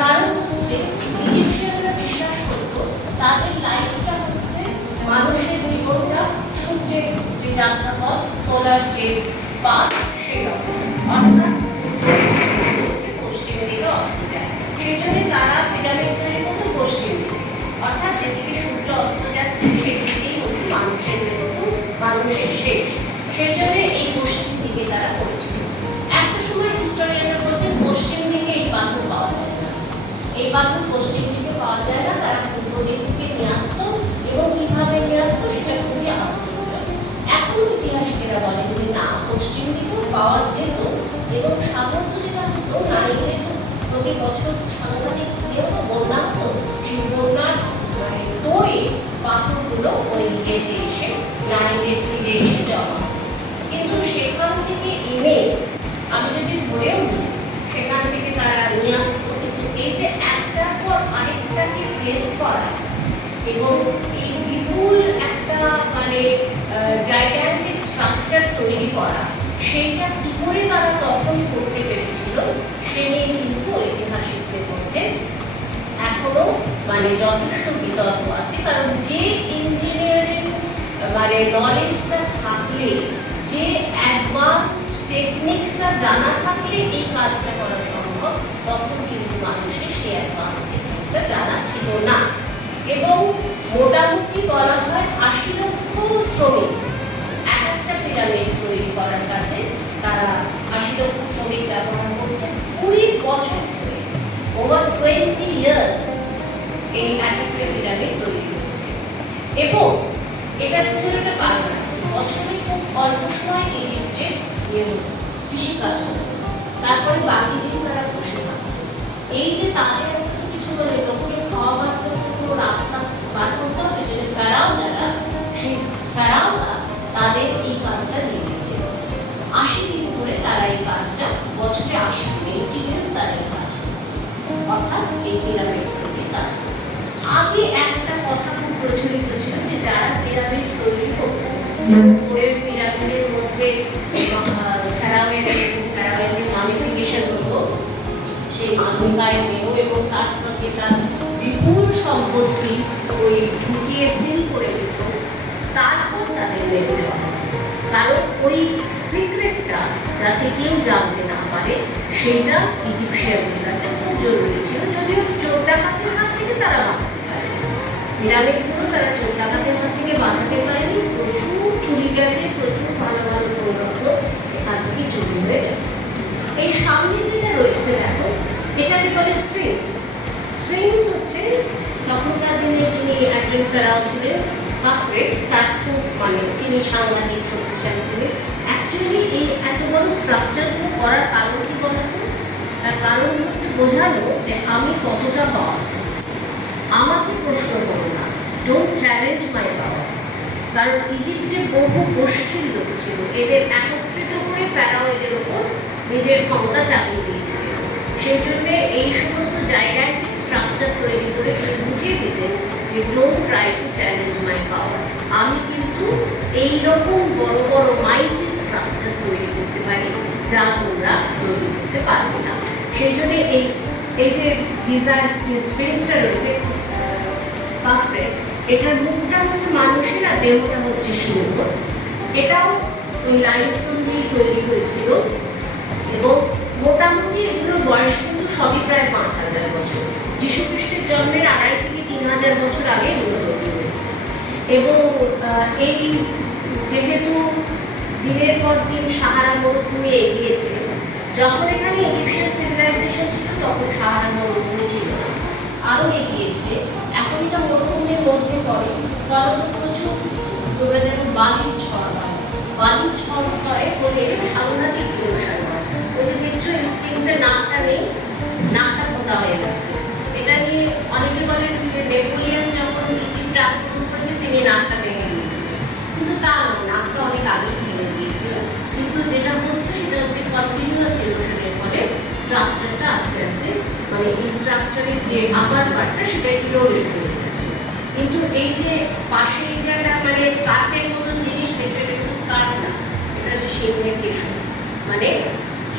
কারণ হচ্ছে ইজিপশিয়ানরা বিশ্বাস করতো তাদের লাইফটা হচ্ছে মানুষের জীবনটা সূর্যের যে যাত্রাপথ, সোলার যে পাথ, সেরকম, অর্থাৎ পশ্চিম দিকে অস্ত যায়। সেই জন্য তারা পিরামিড তৈরি করতো পশ্চিম দিকে, অর্থাৎ যেদিকে সূর্য অস্ত যাচ্ছে সেদিকেই হচ্ছে মানুষের মতো মানুষের শেষ। সেই জন্য এই পশ্চিম দিকে তারা করেছিল। একটা সময় হিস্টোরিয়ানরা বলতেন পশ্চিম দিকে এই পাথর পাওয়া যায় না, এই পাথর পশ্চিম দিকে পাওয়া যায় না, তারা পূর্ব দিক থেকে নিয়ে আসতো এবং কিভাবে নিয়ে আসতো সেটা খুবই আশ্চর্য। এখন ইতিহাসকেরা বলেন যে না, পশ্চিম দিকেও পাওয়া যেত এবং সাধারণত যেটা হতো, নারীদের প্রতি বছর সাংঘাতিক বন্যা হতো, সেই বন্যার তোড়ে পাথরগুলো ওই দিকে এসে নারীদের ফিরে এসে জমা। কিন্তু সেখান থেকে এনে আমি যদি ধরেও নিই, সেখান থেকে তারা নিয়ে আসতো, কিন্তু এই যে একটার পর আরেকটাকে প্লেস করা এবং এই বিপুল একটা জাইগ্যান্টিক স্ট্রাকচার তৈরি করা, সেইটা কি করে তারা তখন করতে পেরেছিল সে নিয়ে কিন্তু ঐতিহাসিকদের মধ্যে এখনো যথেষ্ট বিতর্ক আছে। কারণ যে ইঞ্জিনিয়ারিং নলেজটা থাকলে, যে অ্যাডভান্সড টেকনিকটা জানা থাকলে এই কাজটা করা সম্ভব, তখন কিন্তু মানুষের সেই অ্যাডভান্স টেকনিকটা জানা ছিল না। এবং মোটামুটি বলা হয় ৮০ লক্ষ শ্রমিক একটা পিরামিড তৈরি করার কাছে, তারা ৮০ লক্ষ শ্রমিক ব্যবহার করতে ২০ বছর ধরে, ওভার 20 ইয়ার্স এই একটা পিরামিড তৈরি হয়েছে। এবং এটার পিছনে একটা কারণ আছে। বছরে খুব অল্প সময় ইজিপ্টে কৃষিকাজ হতো, তারপরে বাকি দিন তারা বসে থাকতো। এই যে তাদের কিছু লোককে খাওয়া বার করতে কোনো রাস্তা বার করতে হবে, যদি ফেরাও যারা, সেই ফেরাওরা তাদের এই কাজটা নিয়ে নিতে ৮০ দিন ধরে তারা এই কাজটা, বছরে ৮০ দিন, 80 days তারা এই কাজ করত, অর্থাৎ এই পিরামিড তৈরি কাজ করত। আগে একটা কথা খুব প্রচলিত ছিল যে যারা পিরামিড তৈরি করতো, করে পিরামিডের মধ্যে ফেরাওয়ের যে মামিফিকেশন হতো, সেই মামিফাইড দেহ এবং তার সঙ্গে তার বিপুল সম্পত্তি ওই ঢুকিয়ে সিল করে দিত, তারপর তাদের মেরে দেওয়া হতো। কারণ ওই সিক্রেটটা যাতে কেউ জানতে না পারে, সেইটা ইজিপশিয়ানদের কাছে খুব জরুরি ছিল। যদিও চোর ডাকাতের হাত থেকে তারা বাঁচাতে পারে, পিরামিডগুলো তারা চোর ডাকাতের হাত থেকে বাঁচাতে পারেনি। প্রচুর চুরি গেছে, প্রচুর ভালো ভালো প্ররত্ন এখান থেকে চুরি হয়ে গেছে। এই সামনে যেটা রয়েছে দেখো, এটাকে বলে স্ফিংস। স্ফিংস হচ্ছে তখনকার দিনে যিনি একজন ফেরাও ছিলেন, কাফরে, তার খুব তিনি সাংঘাতিক শক্তিশালী ছিলেন। অ্যাকচুয়ালি এই এত বড় স্ট্রাকচারগুলো করার কারণ কি বলতো? তার কারণ হচ্ছে বোঝানো যে আমি কতটা পাওয়ারফুল, আমাকে প্রশ্ন করো না, ডোন্ট চ্যালেঞ্জ মাই পাওয়ার। কারণ ইজিপ্টে বহু গোষ্ঠীর লোক ছিল, এদের একত্রিত করে ফেরাও এদের উপর নিজের ক্ষমতা চাপিয়ে দিয়েছিলেন। সেই জন্য এই সমস্ত জাইগ্যান্টিক স্ট্রাকচার তৈরি করে বুঝিয়ে দিতেন যে ডোন্ট ট্রাই টু চ্যালেঞ্জ মাই পাওয়ার। আমি কিন্তু এইরকম বড় বড় মাইটি স্ট্রাকচার তৈরি করতে পারি যা তোমরা তৈরি করতে পারবে না। সেই জন্য এই যে গিজার যে স্পেসটা রয়েছে কাফরে, এটার মুখটা হচ্ছে মানুষের আর দেহটা হচ্ছে সিংহ। এটাও ওই লাইমস্টোন দিয়ে তৈরি হয়েছিল এবং মোটামুটি এগুলোর বয়স কিন্তু সবই প্রায় ৫,০০০ বছর। যীশু খ্রিস্টের জন্মের ২,৫০০ থেকে ৩,০০০ বছর আগে এগুলো তৈরি হয়েছে। এবং এই যেহেতু দিনের পর দিন সাহারা মরুভূমি এগিয়েছে, যখন এখানে ইজিপশিয়ান সিভিলাইজেশন ছিল তখন সাহারা মরুভূমি ছিল না, আরও এগিয়েছে। এখন এটা মরুভূমির মধ্যে পড়ে, ফলত প্রচুর তোমরা যেমন বালির ঝড় হয়, বালির ঝড় হয় বলে সাংঘাতিক ইরোশন হয়। ওই যে দেখছো স্ফিংসের নাকটা নেই, নাকটা পোতা হয়ে গেছে। এটা নিয়ে অনেকে বলেন যে নেপোলিয়ন যখন ইজিপ্টে আক্রমণ করেছে তিনি নাকটা ভেঙে দিয়েছিলেন, কিন্তু তা নয়, নাকটা অনেক আগেই ভেঙে দিয়েছিল। কিন্তু যেটা হচ্ছে সেটা হচ্ছে কন্টিনিউয়াস ইরোশনের ফলে স্ট্রাকচারটা আস্তে আস্তে এই স্ট্রাকচারের যে আপার পার্টটা সেটা ইরোডেড হয়ে যাচ্ছে। কিন্তু এই যে পাশে এই যে একটা স্কার্ফের মতন জিনিস দেখবে, এটা কিন্তু স্কার্ফ না, এটা হচ্ছে সিংহের কেশর।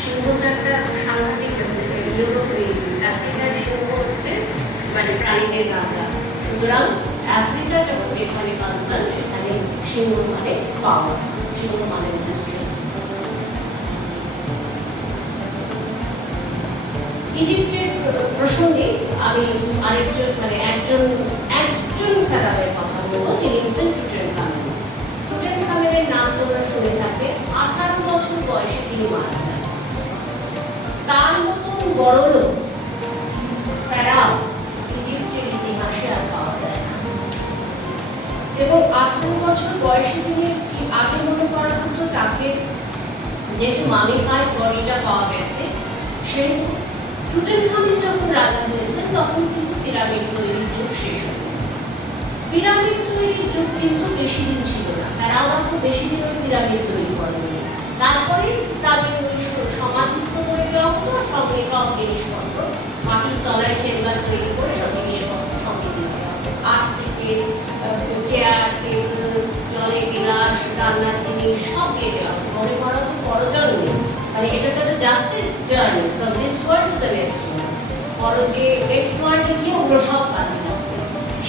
সিংহ তো একটা সাংঘাতিক ইউরোপ আফ্রিকার সিংহ হচ্ছে মানে প্রাণীদের রাজা। সুতরাং আফ্রিকা যখন যেখানে কনসার্ন সেখানে সিংহ মানে পাওয়ার, সিংহ মানে হচ্ছে strength। ইজিপ্টের প্রসঙ্গে আমি আরেকজন মানে একজন ফেরাওয়ের কথা বলবো, তিনি হচ্ছেন টুটেনখামেন। টুটেনখামেনের নাম তোমরা শুনে থাকবে। 18 বছর বয়সে তিনি মারা যান। তার মতন বড় লোক ফেরাও ইজিপ্টের ইতিহাসে আর পাওয়া যায় না। এবং 18 বছর বয়সে তিনি আগে মনে করা হতো তাকে, যেহেতু মামিফাইড বডিটা পাওয়া গেছে, সেই টুটেনখামেন যখন রাজা হয়েছেন তখন কিন্তু পিরামিড তৈরির যুগ শেষ হয়ে গেছে। পিরামিড তৈরির যুগ কিন্তু বেশি দিন ছিল না, ফেরাওরা খুব বেশি দিন ওই পিরামিড তৈরি করেনি। তারপরে তাদের ওই সমাধিস্থ করে দেওয়া হতো, সঙ্গে সব জিনিসপত্র মাটির তলায় চেম্বার তৈরি করে সব জিনিসপত্র সঙ্গে দিয়ে দেওয়া হতো। কাঠ থেকে চেয়ার, টেবিল, জলের গিলাস, রান্নার জিনিস সব দিয়ে দেওয়া হতো। মনে করা হতো বড়জন নেই, মানে এটা তো একটা যাত্রীর journey from this world to the next world. বড় যে নেক্সট ওয়ার্ল্ডে গিয়ে ওগুলো সব কাজে লাগবে,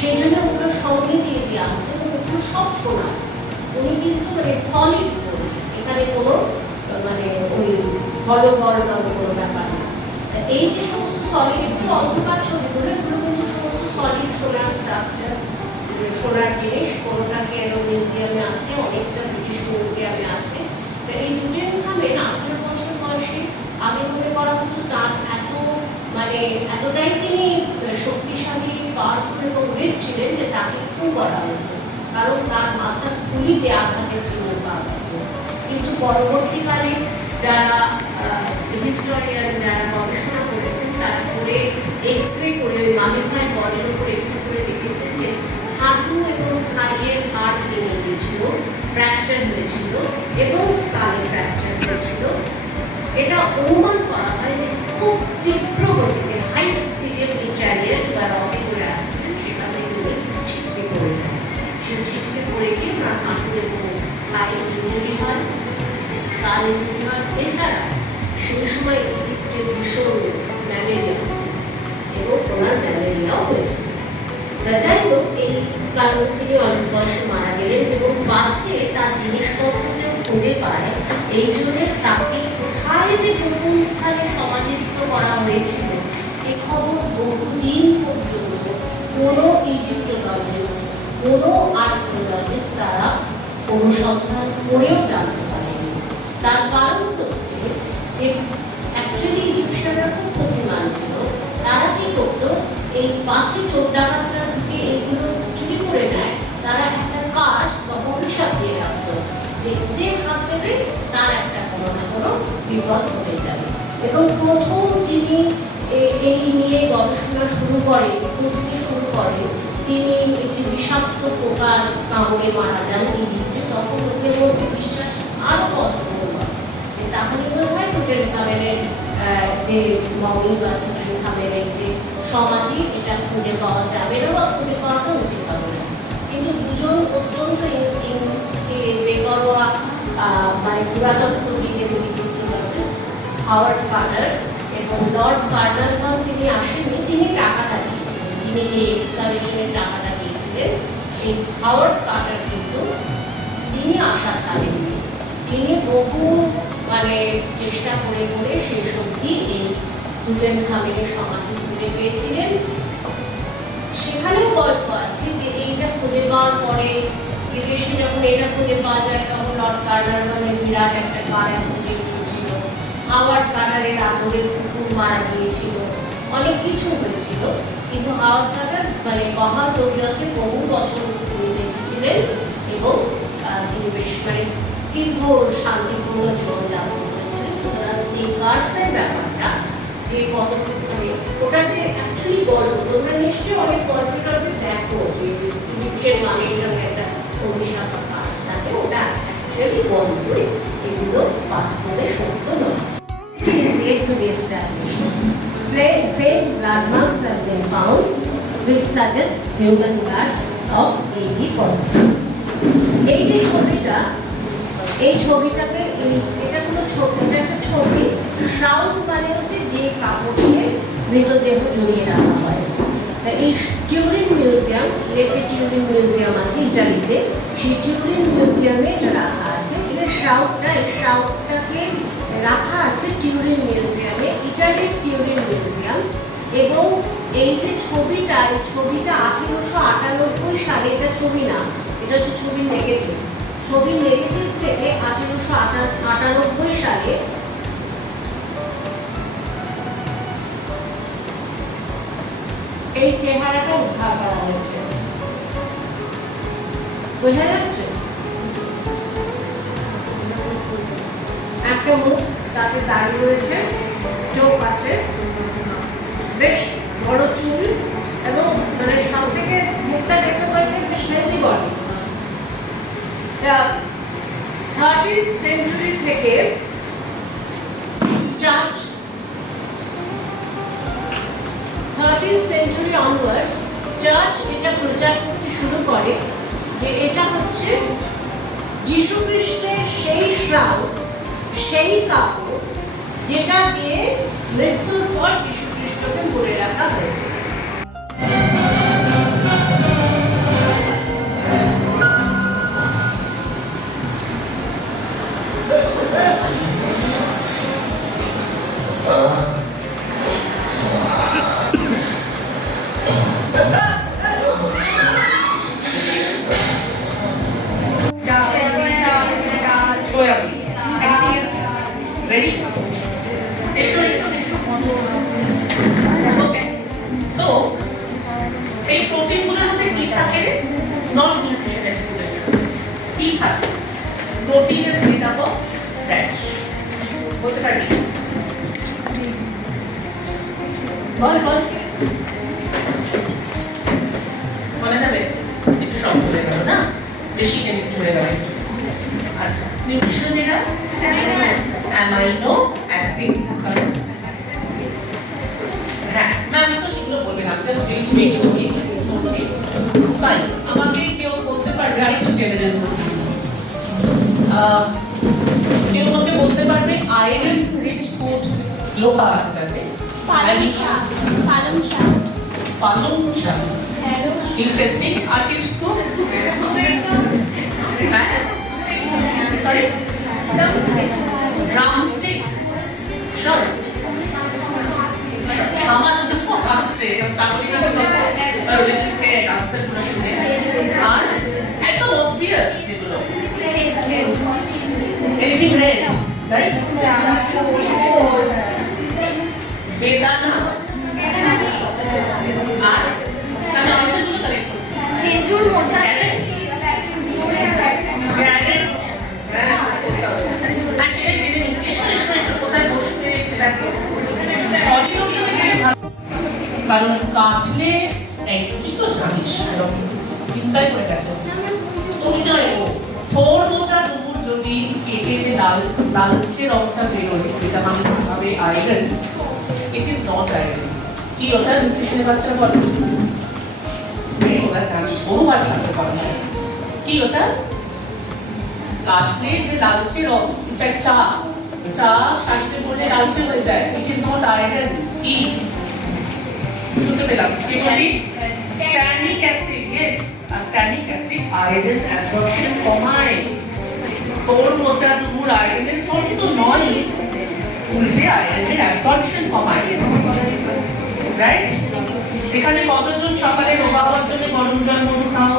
সেই জন্য ওগুলো সঙ্গে দিয়ে দেওয়া হতো এবং ওগুলো সব শোনা। উনি কিন্তু মানে সলিড, এখানে কোনো মানে ওই হলো বড় কোনো ব্যাপার না। এই যে সমস্ত সলিড, একটু অন্ধকার ছবিগুলো, এগুলো কিন্তু সমস্ত সলিড সোনার স্ট্রাকচার, সোনার জিনিস। কোনোটা কেরো মিউজিয়ামে আছে, অনেকটা ব্রিটিশ মিউজিয়ামে আছে। তো এই টুটেনখামেন 18 বছর বয়সে আগে মনে করা হতো তার মানে এতটাই তিনি শক্তিশালী, পাওয়ারফুল এবং রিচ ছিলেন যে তাকে খুন করা হয়েছে, কারণ তার মাথার খুলিতে আঘাতের চিহ্ন পাওয়া গেছে। কিন্তু পরবর্তীকালে যারা হিস্টোরিয়ান, যারা গবেষণা করেছেন, তারা করে এক্সরে করে ওই মামিফাইড বডির উপর এক্সরে করে দেখেছেন যে হাঁটু এবং থাইয়ের হাড় ভেঙে গিয়েছিল, ফ্র্যাকচার হয়েছিল এবং স্কালে ফ্র্যাকচার হয়েছিল। এটা অনুমান করা হয় যে খুব তীব্র গতিতে হাই স্পিডে চ্যারিয়ট বা রথে করে আসছিলেন, সেখানে তিনি ছিটকে পড়ে যান। সে ছিটকে পড়ে গিয়ে ওনার হাঁটু এবং থাই ইঞ্জুরি হয়, স্কাল ইঞ্জুরি হয়। এছাড়া সেই সময় ইজিপ্টে ভীষণ ম্যালেরিয়া এবং ওনার ম্যালেরিয়াও হয়েছিল। যাই হোক, এই কারণে তিনি অল্প বয়সে মারা গেলেন এবং পাছে তার জিনিসপত্রকেও খুঁজে পায়। এই জন্য তাকে কোথায় যে কোন স্থানে সমাধিস্থ করা হয়েছিল এ খবর বহুদিন পর্যন্ত কোনো ইজিপ্টোলজিস্ট, কোনো আর্কিওলজিস্ট তারা অনুসন্ধান করেও জানতে পারেনি। তার কারণ হচ্ছে যে অ্যাকচুয়ালি ইজিপশিয়ানরা খুব বুদ্ধিমান ছিল। তারা কি করতো, এই পাছে চোর ডাকাতরা ঢুকে এগুলো চুরি করে নেয়, তারা একটা কার্স বা অভিশাপ দিয়ে রাখতো যে যে হাত দেবে তার একটা কোনো না কোনো বিপদ হয়ে যাবে। এবং প্রথম যিনি এই নিয়ে গবেষণা শুরু করেন, খুঁজতে শুরু করেন, তিনি একটি বিষাক্ত পোকার কামড়ে মারা যান ইজিপ্টে। তখন লোকের মধ্যে বিশ্বাস আরও বদ্ধমূল হয় যে তাহলে বোধ হয় টুটেনখামেনের যে মমি বা টুটেনখামেনের যে সমাধি, এটা খুঁজে পাওয়া যাবে না বা খুঁজে পাওয়াটা উচিত হবে না। কিন্তু দুজন অত্যন্ত বেগরোয়া মানে পুরাতত্ত্ববিদ এবং ইজিপ্টোলজিস্ট, হাওয়ার্ড কার্টার এবং লর্ড কার্নারগন, তিনি আসেননি, তিনি টাকাটা দিয়েছিলেন, তিনি এই এক্সকাভেশনের টাকাটা দিয়েছিলেন। সেই হাওয়ার্ড কার্টার কিন্তু তিনি আশা ছাড়েননি, তিনি বহু মানে চেষ্টা করে করে শেষ অবধি এই টুটেনখামেনের সমাধি খুঁজে পেয়েছিলেন। সেখানেও গল্প আছে যে এইটা খুঁজে পাওয়ার পরে বিদেশে যখন এটা খুঁজে পাওয়া যায় তখন লর্ড কার্নারগনের বিরাট একটা কার অ্যাক্সিডেন্ট হয়েছিল, হাওয়ার্ড কার্টারের আদরের কুকুর মারা গিয়েছিল, অনেক কিছু হয়েছিল। কিন্তু হাওয়ার্ড কার্টার মানে মহান তবিয়তে বহু বছর তিনি বেঁচেছিলেন এবং তিনি বেশ মানে দীর্ঘ শান্তিপূর্ণ জীবনযাপন করেছিলেন। সুতরাং এই কার্সের ব্যাপারটা যে কত মানে ওটা যে অ্যাকচুয়ালি গল্প, তোমরা নিশ্চয়ই অনেক গল্প টল্পে দেখো যে ইজিপশিয়ান মানুষের একটা অভিশাপ কার্স থাকে, ওটা অ্যাকচুয়ালি গল্পই, এগুলো বাস্তবে সত্য নয়। It is yet to be established. Faint blood marks have been found which suggests human blood of AB positive. এই যে ছবিটা, এই ছবিটাতে এটা কোনো ছবি, এটা একটা ছবি। শ্রাউড মানে হচ্ছে যে কাপড় দিয়ে মৃতদেহ জমিয়ে রাখা হয়। তা এই টিউরিন মিউজিয়াম, লেকে টিউরিন মিউজিয়াম আছে ইটালিতে, সেই টিউরিন মিউজিয়ামে এটা রাখা আছে। এই শ্রাউটটাকে রাখা আছে টিউরিন মিউজিয়ামে, ইটালির টিউরিন মিউজিয়াম। এবং এই যে ছবিটা, এই ছবিটা 1898 সালে, এটা ছবি না, এটা হচ্ছে ছবির নেগেটিভ। ছবির নেগেটিভ থেকে 1898 সালে এই চেহারাটা উদ্ধার করা হয়েছে। বোঝা যাচ্ছে? একটা মুখ, তাতে দাঁড়িয়ে রয়েছে, চোখ আছে, বেশ বড় চুল, এবং মানে সব থেকে মুখটা দেখতে পাচ্ছেন বেশ হেলদি বডি। 13th সেঞ্চুরি থেকে church 13th century onwards church এটা প্রচার করতে শুরু করে যে এটা হচ্ছে যীশু খ্রিস্টের সেই শ্রাউট, সেই কাপড় যেটা দিয়ে মৃত্যুর পর যীশু খ্রিস্টকে মুড়ে রাখা হয়েছে। Ready? Okay. So, এই প্রোটিনগুলোর মধ্যে কি থাকে? নন নিউট্রিশনাল কি থাকে? Protein is made up of dash. বলতে পারবি? বল মনে যাবে? একটু শব্দ হয়ে গেল না? বেশি কেমিস্ট হয়ে গেল। আচ্ছা, নিউট্রিশন এরা অ্যামাইনো অ্যাসিডস। হ্যাঁ, আমি তো সেগুলো বলবে না, জাস্ট ওয়েট করছি। ফাইন, আমাকে কেউ বলতে পারবে, আরেকটু জেনারেল বলছি, কেউ আমাকে বলতে পারবে আয়রন রিচ ফুড লোহা আছে যাতে? পালং শাক, ইন্টারেস্টিং। আর কিছু তো হ্যাঁ, সরি, ড্রামস্টিক, শিওর, সামান্য আছে চাকরিটা হচ্ছে রিলিজিয়াসকে আনসারগুলো শুনে। আর একদম অবভিয়াস যেগুলো, এনিথিং রেড, রাইট? বেদানা। আর আমি আনসারগুলো কালেক্ট করছি। খেজুর, মোচা, ক্যারেট, আর সেটাই জেনে নিচ্ছি। এসো কোথায় বসবে দেখো। অডিটোরিয়ামে গেলে ভালো, কারণ কাটলে তুই তো জানিস, চিন্তায় করে গেছো তুমি না। থোর মোচা কুকুর যদি কেটে যে লালচে রংটা বেরোয়, যেটা মানুষ ভাবে iron, it is not iron. কি ওটা নিউট্রিশনের বাচ্চারা বলো? ওরা জানিস, বহুবার ক্লাসে পড়ে। কি ওটা? কাটলে যে লালচে রং, ইনফ্যাক্ট চা শাড়িতে পরলে লালচে হয়ে যায়, ইট ইজ নট আয়রন। কি শুনতে পেলাম? কি বলি? Tannic acid. ইয়েস, আর ট্যানিক অ্যাসিড আয়রন অ্যাবজর্পশন কমায়। তোর মোচা ডুমুর আয়রনের সোর্স তো নয়, উল্টে আয়রনের অ্যাবজর্পশন কমায়, রাইট? এখানে কতজন সকালে রোগা হওয়ার জন্য গরম জল মধু খাও?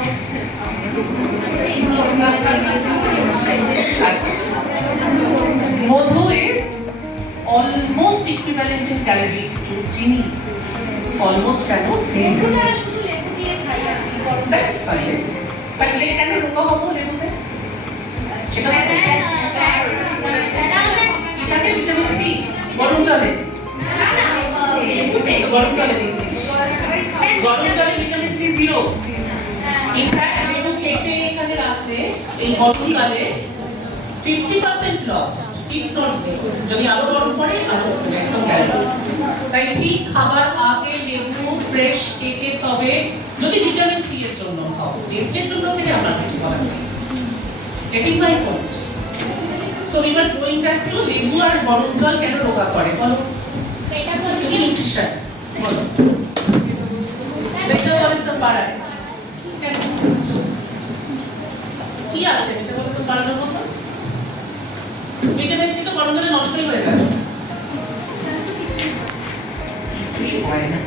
আচ্ছা, মধু is almost equivalent in calories to চিনি, almost কেন same. শুধু লেবু দিয়ে খাই। That is fine, but কেন রোগা হবো লেবুতে? সেটা থাকে ভিটামিন সি গরম জলে, গরম জলে দিচ্ছি, গরম জলে ভিটামিন সি 0। ইনফ্যাক্ট লেবু কেটে এখানে রাখলে এই গরমকালে 50% লস, ইফ নট 0। যদি আরো গরম পড়ে আরো একদম গেল। তাই ঠিক খাবার আগে লেবু ফ্রেশ কেটে, তবে যদি ভিটামিন সি এর জন্য খাও, টেস্টের জন্য খেলে আমার কিছু বলার নেই। Getting my point? So we are going back to লেবু আর গরম জল কেন রোগা করে বলো? নিউট্রিশন। হয় না।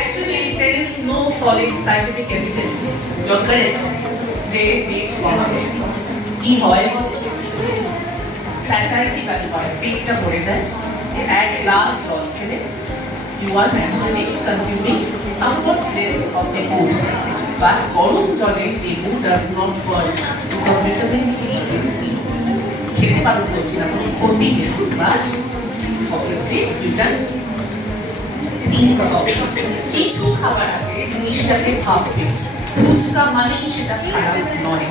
Actually, there is no solid scientific evidence. You're correct. যে পেট কমাবে কি হয় বলতো বেসিক্যালি স্যাটাইটি ভ্যালু হয়, পেটটা ভরে যায়। এক গ্লাস জল খেলে you are naturally consuming somewhat less of the food, but গরম জলে the food does not burn because vitamin C is C. খেতে পারো বলছি না কোনো ক্ষতি নেই, but obviously you can think about it. কিছু খাবার আগে জিনিসটাকে ভাববে, ফুচকা মানেই সেটা খারাপ নয়।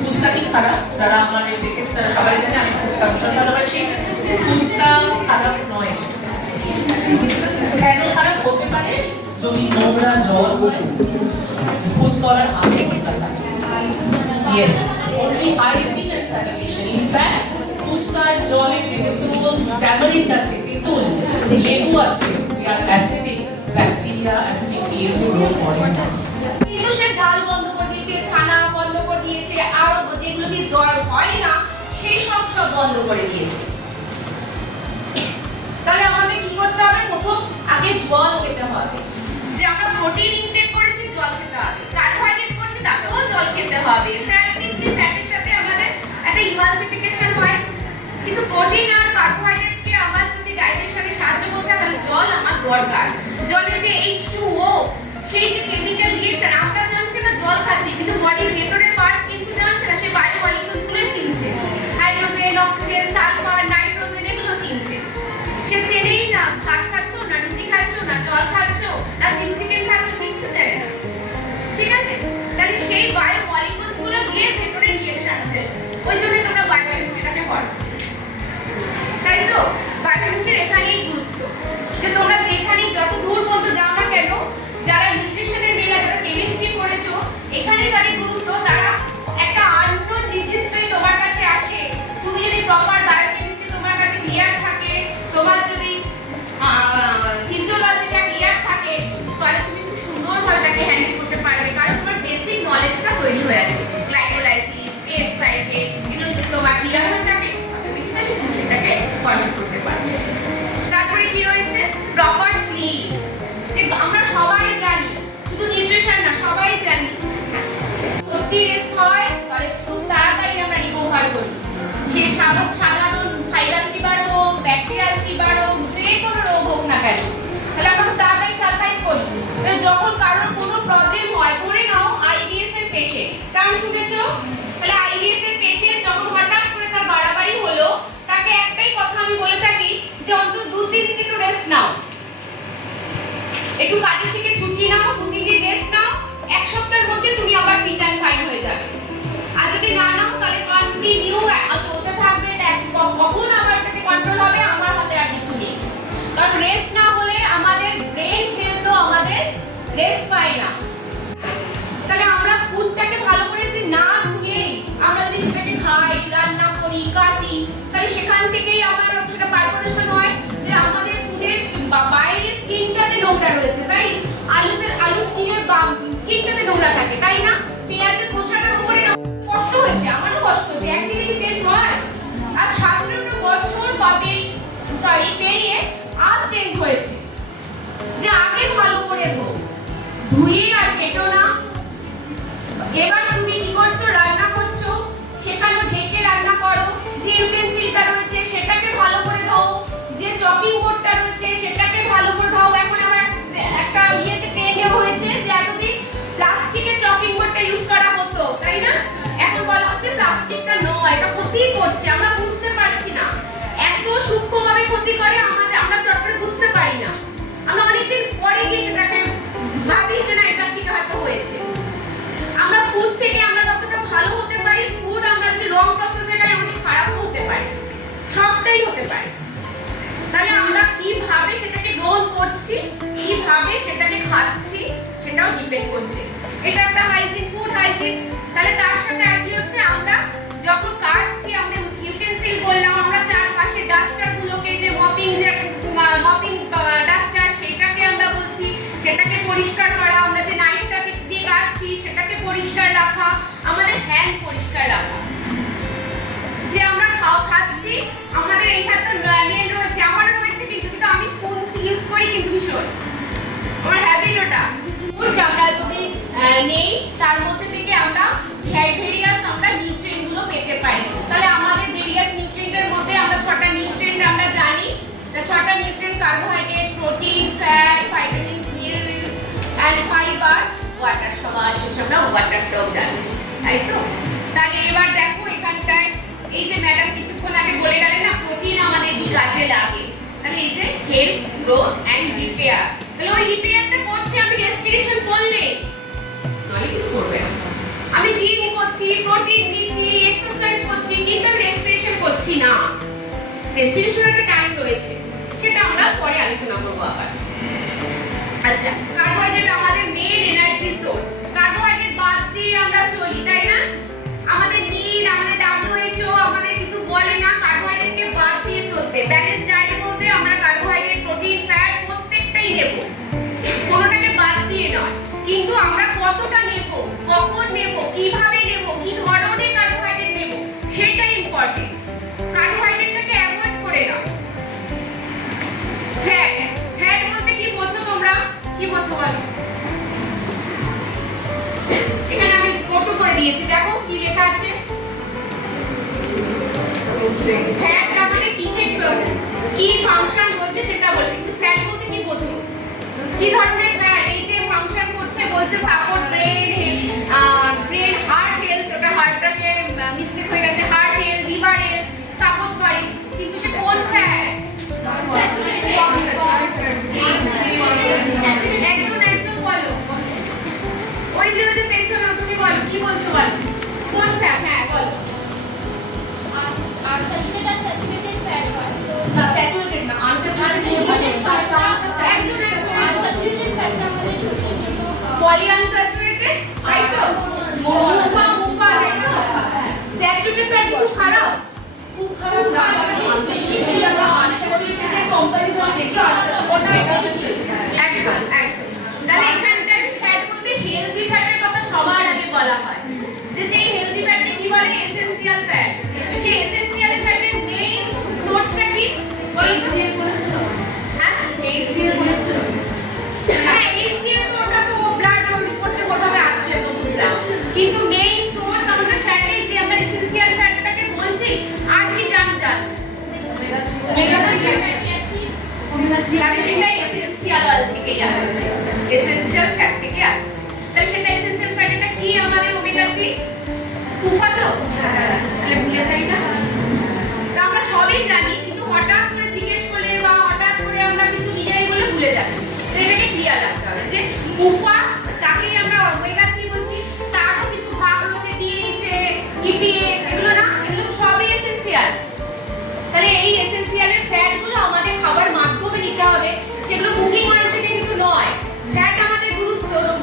ফুচকা কি খারাপ? যারা আমার দেখেছে তারা সবাই জানে আমি ফুচকা ভীষণ ভালোবাসি। ফুচকা খারাপ নয়। কেন খারাপ হতে পারে? যদি নোংরা জল হয়, খোঁজ করার আগে yes only hygiene and sanitation. In fact, ফুচকার জলে যেহেতু ট্যামারিন্ড আছে, তেঁতুল, লেবু আছে, আর acidic bacteria, acidic pH grow করে না। কিন্তু সে ডাল বন্ধ করে দিয়েছে, ছানা বন্ধ করে দিয়েছে, আরো যেগুলো দিয়ে দর হয় না সেই সব বন্ধ করে দিয়েছে। তাহলে আমাদের কি করতে হবে? প্রথম আগে জল খেতে হবে। যে আমরা প্রোটিন ইনটেক করেছি, জল খেতে হবে। কার্বোহাইড্রেট করছি, তাতেও জল খেতে হবে। ফ্যাট নিচ্ছি, ফ্যাটের সাথে আমাদের একটা ইমালসিফিকেশন হয়। কিন্তু প্রোটিন আর কার্বোহাইড্রেটকে আমার যদি ডায়েটের সাথে সাহায্য করতে হয়, তাহলে জল আমার দরকার। জলে যে H2O, সেই যে কেমিক্যাল রিঅ্যাকশন, আমরা জানছি না জল খাচ্ছি, কিন্তু বডির ভেতরের পার্টস কিন্তু জানছে না, সে বায়ো মলিকিউলসগুলো চিনছে। হাইড্রোজেন, অক্সিজেন, সালফার, নাইট্রোজেন এগুলো চিনছে। সে চেনেই না ভাত খাচ্ছ না রুটি খাচ্ছ না জল খাচ্ছ না চিকেন খাচ্ছ, কিচ্ছু চেনে না। ঠিক আছে? তাহলে সেই বায়ো মলিকিউলসগুলো গিয়ে ভেতরে রিঅ্যাকশন হচ্ছে। ওই জন্যই তোমরা বায়োকেমিস্ট্রিটাকে পড়ো, তাই তো? বায়োকেমিস্ট্রির এখানেই গুরুত্ব, যে তোমরা যেখানেই যত দূর পর্যন্ত যাও না কেন, যারা নিউট্রিশনের মেয়েরা, যারা কেমিস্ট্রি পড়েছো, এখানে তাদের গুরুত্ব। তারা একটা আননোন ডিজিজ যদি তোমার কাছে আসে, তুমি যদি প্রপার বায়োকেমিস্ট্রি তোমার কাছে ক্লিয়ার থাকে, তোমার যদি ফিজিওলজিটা ক্লিয়ার থাকে, তাহলে তুমি খুব সুন্দরভাবে তাকে হ্যান্ডেল করতে পারবে। কারণ তোমার বেসিক নলেজটা তৈরি হয়ে আছে। গ্লাইকোলাইসিস, ফেস সাইকেল, এগুলো যদি তোমার ক্লিয়ার হয়ে থাকে, অটোমেটিক্যালি তুমি সেটাকে কন্ট্রোল করতে পারবে। তারপরে কি রয়েছে? Proper slip. যে আমরা সবাই জানি, শুধু নিউট্রিশন না, সবাই জানি সত্যি রেস্ট হয় তাহলে খুব তাড়াতাড়ি আমরা রিকভার করি। সে সাধারণ ভাইরাল ফিভার হোক, ব্যাকটেরিয়াল ফিভার হোক, যে কোনো রোগ হোক না কেন, তাহলে আমরা খুব তাড়াতাড়ি সার্ভাইভ করি। যখন কারোর কোনো প্রবলেম হয়, ধরে নাও আইবিএস এর পেশেন্ট, কারণ শুনেছো? তাহলে আইবিএস এর পেশেন্ট যখন হঠাৎ করে তার বাড়াবাড়ি হলো, তাকে একটাই কথা আমি বলে থাকি যে অন্তত 2-3 দিন একটু রেস্ট নাও, একটু কাজের থেকে ছুটি নাও, 2-3 দিন রেস্ট নাও, এক সপ্তাহের মধ্যে তুমি আবার ফিট অ্যান্ড ফাইন হয়ে যাবে। আর যদি না নাও, তাহলে কন্টিনিউ চলতে থাকবে, কখন আবার এটাকে কন্ট্রোল হবে আমার হাতে আর কিছু নেই। কারণ রেস্ট না হলে আমাদের ব্রেন হেলথও আমাদের রেস্ট পায় না। তাহলে আমরা ফুডটাকে ভালো করে যদি না ধুয়েই আমরা যদি সেটাকে খাই, রান্না করি, কাটি, তাহলে সেখান থেকেই আমার সেটা পারফরমেশন হয় যে আমাদের ফুডের বাইরের স্কিনটাতে নোংরা রয়েছে, তাই? আলুর স্কিনটাতে নোংরা থাকে, তাই না? পেঁয়াজের খোসাটার উপরে কষ্ট হয়েছে, আমারও কষ্ট হচ্ছে, একদিনে কি চেঞ্জ হয়? আজ 17 বছর পেরিয়ে আজ চেঞ্জ হয়েছে। যে আগে ভালো করে ধুয়ে আর কেটো না। এবার তুমি কি করছো? রান্না করছো, সেখানে ঢেকে রান্না করো। যে ইউটেনসিলটা রয়েছে সেটাকে ভালো করে ধোও, যে চপিং বোর্ডটা রয়েছে সেটাকে ভালো করে ধোও। এখন আবার একটা ট্রেন্ডে হয়েছে যে এতদিন প্লাস্টিকের চপিং বোর্ডটা ইউজ করা হতো, তাই না? এখন বলা হচ্ছে প্লাস্টিকটা নয়, এটা ক্ষতি করছে, আমরা বুঝতে পারছি না। এত সূক্ষ্মভাবে ক্ষতি করে আমরা চট করে বুঝতে পারি না। আমরা অনেকদিন পরে গিয়ে সেটাকে ভাবি যে না, এটা থেকে হয়তো হয়েছে। আমরা ফুড থেকে আমরা যতটা ভালো হতে পারি, ফুড আমরা যদি রং প্রসেসে খাই, আমাদের খারাপও হতে পারে, সবটাই হতে পারে। তাহলে আমরা কিভাবে সেটাকে গ্রহণ করছি, কিভাবে সেটাকে খাচ্ছি, সেটাও ডিপেন্ড করছে। এটা একটা হাইজিন, ফুড হাইজিন। তাহলে তার সাথে আর কি হচ্ছে, আমরা যখন কাটছি, আমাদের ইউটেনসিল বললাম, আমরা চারপাশে ডাস্টারগুলোকে, যে মপিং ডাস্টার, সেটাকে আমরা বলছি, সেটাকে পরিষ্কার করা। আমরা যে নাইফটা দিয়ে কাটছি সেটাকে পরিষ্কার রাখা, আমাদের হ্যান্ড পরিষ্কার রাখা। যে আমরা খাচ্ছি, আমাদের এইখানে নেল রয়েছে, আমার নেই, তার মধ্যে থেকে আমরা ভেরিয়াস আমরা নিউট্রিয়েন্ট গুলো পেতে পারি। তাহলে আমাদের ভেরিয়াস নিউট্রিয়েন্টের মধ্যে আমরা 6টা নিউট্রিয়েন্ট আমরা জানি। 6টা nutrient carbohydrate, protein, fat, vitamins, minerals and fibre, water. সবার শেষে আমরা ওয়াটারটাও জানছি, তাই তো? তাহলে এবার দেখো এখানটায় এই যে ম্যাডাম কিছুক্ষণ আগে বলে গেলেন না প্রোটিন আমাদের কি কাজে লাগে। তাহলে এই যে হেল্প, গ্রো এন্ড রিপেয়ার। তাহলে ওই রিপেয়ারটা করছি আমি রেসপিরেশন করলে, নয় কিছু করবে না। আমি জিম করছি, প্রোটিন নিচ্ছি, এক্সারসাইজ করছি, কিন্তু আমি রেসপিরেশন করছি না। রেসপিরেশনের একটা টাইম রয়েছে, সেটা আমরা পরে আলোচনা করব আবার। আচ্ছা, কার্বোহাইড্রেট আমাদের মেইন এনার্জি সোর্স। কার্বোহাইড্রেট বাদ দিয়ে আমরা চলি, তাই না? আমাদের নিড, আমাদের WHO আমাদের কিন্তু বলে না কার্বোহাইড্রেটকে বাদ দিয়ে চলতে। ব্যালেন্স ডায়েট বলতে আমরা কার্বোহাইড্রেট, প্রোটিন, ফ্যাট প্রত্যেকটাই নেব, কোনোটাকে বাদ দিয়ে নয়। কিন্তু আমরা কতটা নেব, কখন নেব, কিভাবে নেব, কি ধরনের কার্বোহাইড্রেট নেব, সেটাই ইম্পর্টেন্ট। কার্বোহাইড্রেটটাকে অ্যাভয়েড করে না। ফ্যাট, ফ্যাট বলতে কি বোঝো তোমরা? কি বোঝো বলো? এখানে আমি ফটো করে দিয়েছি, দেখো কি লেখা আছে। ফ্যাট আমাদের কিসের কি ফাংশন করছে সেটা বলছি, কিন্তু ফ্যাট বলতে কি বোঝো? কি ধরনের ফ্যাট? এই যে ফাংশন করছে বলছে সাপোর্ট ব্রেন, হার্ট হেলথ, ওটা হার্টটাকে মিস্টেক হয়ে গেছে, heart health, liver health support করে, কিন্তু সে কোন ফ্যাট? একজন বলো, ওই যে পেছনে তুমি বলো, কি বলছো বলো, কোন ফ্যাট? হ্যাঁ বলো। unsaturated আর saturated fat হয় তো স্যাচুরেটেড না, আনস্যাচুরেটেড ফ্যাট। unsaturated fats আমাদের শরীরের জন্য পলি আনস্যাচুরেটেড, তাই তো? মোনোফা মুপা, তাই তো? স্যাচুরেটেড ফ্যাট খুব খারাপ, খুব খারাপ না, বেশি আমরা আনস্যাচুরেটেড কম্পারিজনে দেখি ওটা বেশি। একদম একদম। তাহলে এখানটার ফ্যাট বলতে হেলদি ফ্যাটের কথা সবার আগে বলা হয়, যে হেলদি ফ্যাটকে কি বলে? Essential fat. সেই এসেনশিয়াল ফ্যাটের মেইন সোর্সটা কি বলো তো? হ্যাঁ, HDL কোলেস্টেরল। হ্যাঁ, HDL তো ওটা তো ব্লাড রিপোর্টে কোথাও আসছে তো বুঝলাম, কিন্তু মেইন সোর্স আমাদের ফ্যাটের যে আমরা এসেনশিয়াল ফ্যাটটাকে বলছি, আর কি টার্ম জানো? ওমেগা 3 ফ্যাটি অ্যাসিড তাহলে সেটা এসেনশিয়াল অয়েল থেকেই আসছে, এসেনশিয়াল ফ্যাট থেকে আসছে। তাহলে সেটা এসেনশিয়াল ফ্যাটটা কি আমাদের ওমেগা 3 কুফা তো? তাহলে ভুলে যাই না। তা আমরা সবই জানি, কিন্তু হঠাৎ করে জিজ্ঞেস করলে বা হঠাৎ করে আমরা কিছু নিজেরাই বলে ভুলে যাচ্ছি। তো এটাকে ক্লিয়ার রাখতে হবে যে কুফা তাকেই আমরা ওমেগা 3 বলছি, তারও কিছু ভাগ রয়েছে, ডিএইচএ, ইপিএ, এগুলো না, এগুলো সবই এসেনশিয়াল। তাহলে এই এসেনশিয়ালের ফ্যাটগুলো আমাদের খাবার মাধ্যমে নিতে হবে, সেগুলো কুকিং অয়েল থেকে কিন্তু নয়। ফ্যাট আমাদের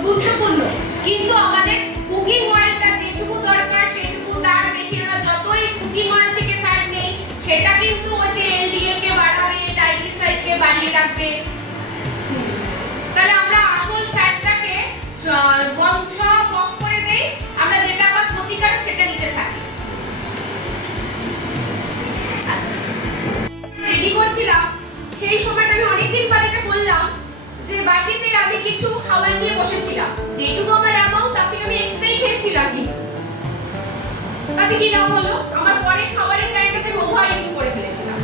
গুরুত্বপূর্ণ, কিন্তু আমাদের কুকিং অয়েলটা যেটুকু দরকার সেটুকু, তার বেশি আমরা যতই কুকিং অয়েল থেকে ফ্যাট নেই, সেটা কিন্তু ওই যে এলডিএল কে বাড়াবে, ট্রাইগ্লিসারাইড কে বাড়িয়ে রাখবে। তাহলে আমরা আসল ফ্যাটটাকে বংশ কম করে দেই, আমরা যেটা আমার ক্ষতিকারক সেটা নিতে থাকি। আচ্ছা, রেডি করছিলাম সেই সময়টা আমি অনেকদিন পরে এটা বললাম যে বাটিতে আমি কিছু খাবার নিয়ে বসেছিলাম, যেটুকু আমার অ্যামাউন্ট তার থেকে আমি এক্সট্রাই খেয়েছিলাম, কিন্তু তাতে কি লাভ হলো? আমার পরের খাবারের টাইমটাতে ওভার ইটিং করে ফেলেছিলাম।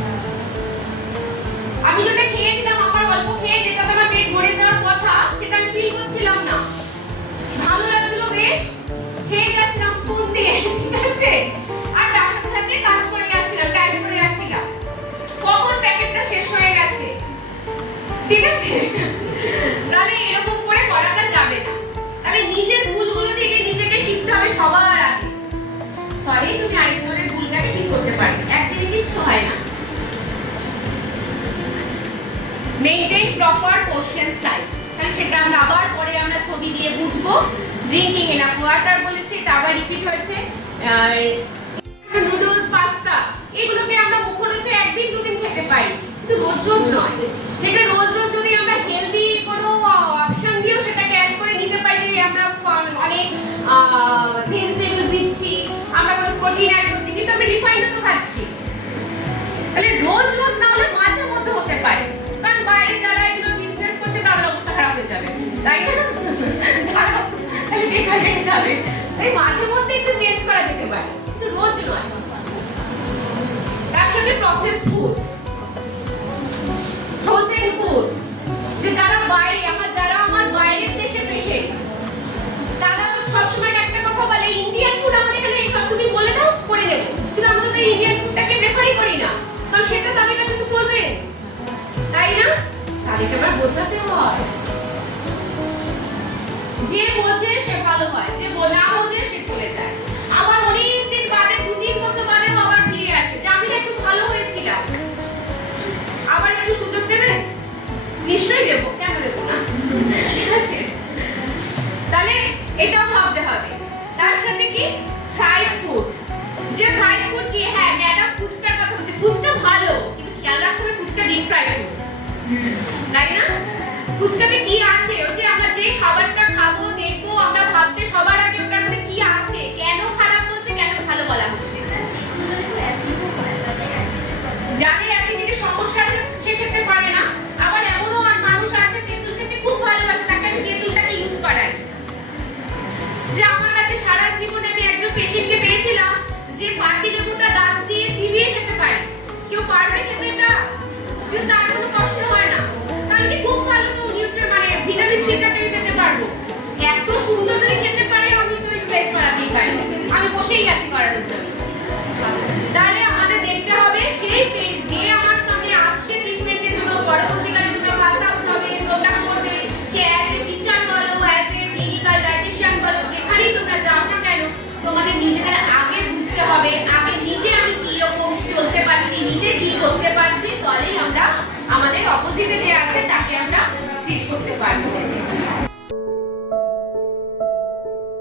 আমি যেটা খেয়েছিলাম আমার অল্প খেয়ে যেটা আমার পেট ভরে যাওয়ার কথা, সেটা আমি ফিল করছিলাম না। ভালো লাগছিল বেশ, খেয়ে যাচ্ছিলাম স্পুন দিয়ে, ঠিক আছে, আর তার সাথে সাথে কাজ করে যাচ্ছিলাম, টাইপ করে যাচ্ছিলাম। কখন প্যাকেটটা শেষ হয়ে গেছে, ঠিক আছে? তাহলে এরকম করে করাটা যাবে না। তাহলে নিজের ভুলগুলো থেকে নিজেকে শিখতে হবে সবার আগে, তাহলেই তুমি আরেকজনের ভুলটাকে ঠিক করতে পারবে। একদিন কিচ্ছু হয় না। মেইনটেইন প্রপার পোর্শন সাইজ, তাহলে সেটা আমরা আবার পরে আমরা ছবি দিয়ে বুঝবো। ড্রিঙ্কিং এনাফ ওয়াটার বলেছি, এটা আবার রিপিট হয়েছে। আর নুডলস, পাস্তা, এগুলোকে আমরা মুখরোচে একদিন দুদিন খেতে পারি, কিন্তু রোজ রোজ নয়। এটা রোজ রোজ যদি আমরা হেলদি কোনো অপশন দিয়েও সেটাকে অ্যাড করে নিতে পারি, যে আমরা অনেক ভেজিটেবলস দিচ্ছি, আমরা কোনো প্রোটিন অ্যাড করছি, কিন্তু আমরা রিফাইন্ড তো খাচ্ছি। তাহলে রোজ রোজ না হলে মাঝে মধ্যে হতে পারে, কারণ বাইরে যারা এগুলো বিজনেস করছে তাদের অবস্থা খারাপ হয়ে যাবে, তাই না? তাহলে তাদেরকে আবার বোঝাতে হয়। যে বোঝে সে ভালো হয়, যে না বোঝে সে চলে যায়। আবার অনেকদিন বাদে 2-3 বছর বাদেও আবার ফিরে আসে যে আমি না একটু ভালো হয়েছিলাম, আবার একটু সুযোগ দেবে? নিশ্চয়ই দেবো, কেন দেবো না? ঠিক আছে, তাহলে এটাও ভাবতে হবে। তার সাথে কি ফ্রাইড ফুড, যে ফ্রাইড ফুড কি, হ্যাঁ ম্যাডাম ফুচকার কথা বলছে, ফুচকা ভালো কিন্তু খেয়াল রাখতে হবে ফুচকা ডিপ ফ্রাইড ফুড, তাই না? ফুচকাতে কি আছে, ওই যে আমরা যে খাবারটা খাবো দেখবো আমরা ভাবতে সবার আগে ওটার মধ্যে কি আছে, কেন খারাপ হচ্ছে, কেন ভালো বলা হচ্ছে। যাদের অ্যাসিডিটির সমস্যা আছে সে খেতে পারে না, আবার এমনও মানুষ আছে তেঁতুল খেতে খুব ভালোবাসে, তাকে আমি তেঁতুলটাকে ইউজ করাই। যে আমার কাছে সারা জীবনে আমি একজন পেশেন্টকে পেয়েছিলাম যে পাতি লেবুটা দাঁত দিয়ে চিবিয়ে খেতে পারে। কেউ পারবে খেতে এটা? কিন্তু তার কোনো কষ্ট হয় না, তাহলে কি খুব ভালো, তো মানে ভিটামিন সিটাকে খেতে পারবো। এত সুন্দর যদি খেতে পারে আমি তো ইউটিলাইজ করাতেই পারি, আমি বসেই গেছি করানোর জন্য। তাহলে আমাদের দেখতে হবে সেই যে আমার সামনে আসছে ট্রিটমেন্টের জন্য, পরবর্তীকালে তোমরা পাস আউট হবে, তোমরা করবে, সে অ্যাজ এ টিচার বলো, অ্যাজ এ ক্লিনিক্যাল ডায়েটিশিয়ান বলো, যেখানেই তোমরা যাও না কেন, তোমাদের নিজেদের আগে বুঝতে হবে, আগে নিজে আমি কি রকম চলতে পারছি, নিজে কি করতে পারছি, তাহলেই আমরা আমাদের অপোজিটে যে আছে তাকে আমরা ট্রিট করতে পারবো।